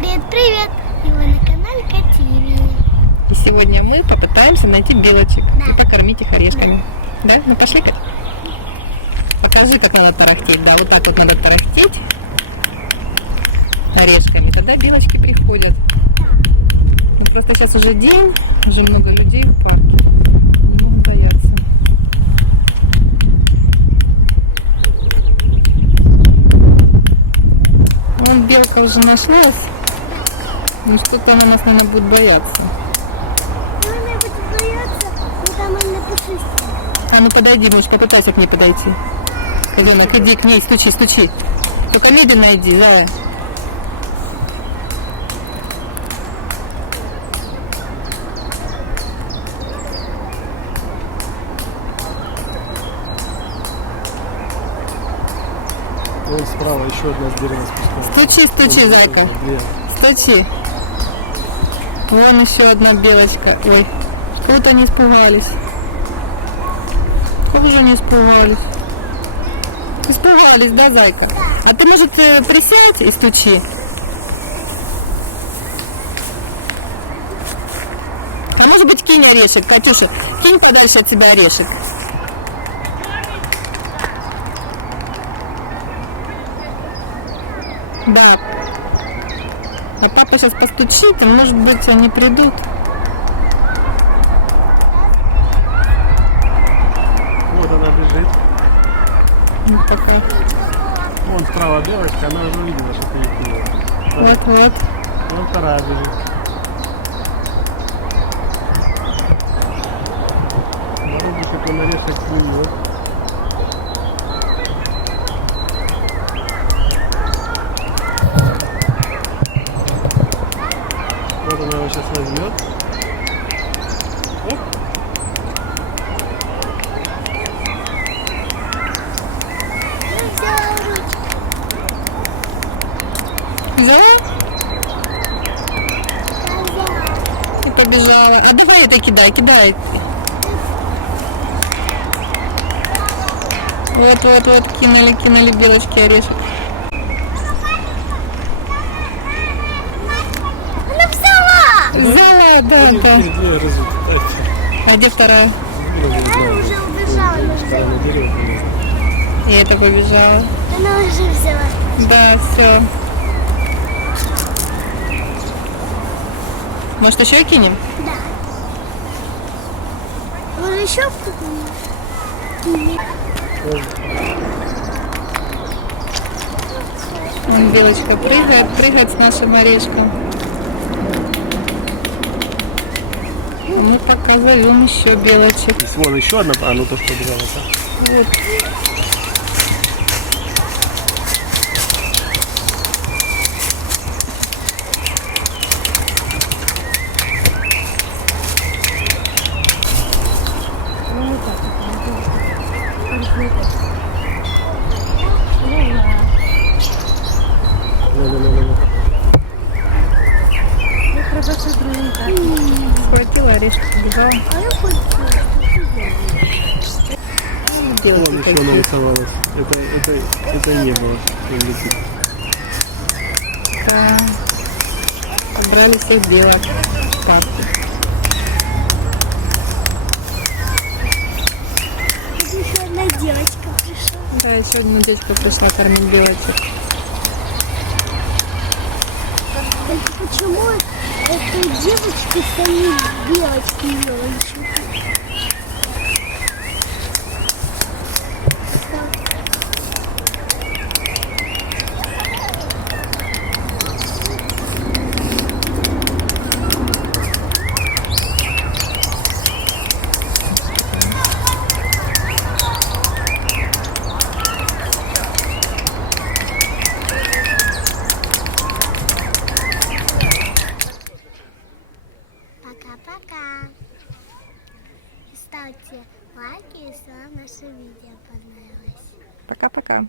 Привет! И вы на канале Кативи. И сегодня мы попытаемся найти белочек Да. и покормить их орешками. Да? Ну пошли-ка. Покажи, как надо тарахтеть. Да, вот так вот надо тарахтеть орешками. Тогда белочки приходят. Ну, просто сейчас уже день, уже много людей в парке. Не могут бояться. Вон белка уже нашлась. Ну что-то она нас, наверное, будет бояться. Она будет бояться, но там она пушистая. А ну подойди, Миш, попытайся к ней подойти. Ребенок, иди к ней, стучи, стучи. Только медленно иди, давай. Вон справа еще одна дверь спускается. Стучи, стучи, зайка. Стучи. Вон еще одна белочка. Ой, кого-то не испугались. Уже не испугались. Испугались, да, зайка? А ты, может, присядь и стучи? А может быть, кинь орешек, Катюша, кинь подальше от себя орешек. Да. А папа сейчас постучит, и, может быть, они придут. Вот она бежит. Вот такая. Вон справа белочка, она уже увидела, что ты ее кинула. Вот. Вон вторая бежит. Вроде как она резко сменила. Вот она его сейчас возьмет. Оп. Взяла и побежала. А давай это кидай, кидай. Вот, кинули белочки орешек. Она взяла! Взяла, да. Две грызут. А где вторая? Она уже убежала, Я это побежала. Она уже взяла. Да, все. Может, еще и кинем? Да. Может, еще вкуснее? Вон белочка прыгает с нашим орешком. А мы пока зовем еще белочек. Здесь вон еще одна, ну то, что побежала. Вот. Схватила орешек, побежала. А я хочу. Белочки Вон еще такие. нарисовалась. Это не было. Он летит. Да. Собрали всех белок в парке. Тут еще одна девочка пришла. Да, еще одна девочка пришла кормить белочек. Почему этой девочке стоит белочки мелочи? Пока-пока. Ставьте лайки, если вам наше видео понравилось. Пока-пока.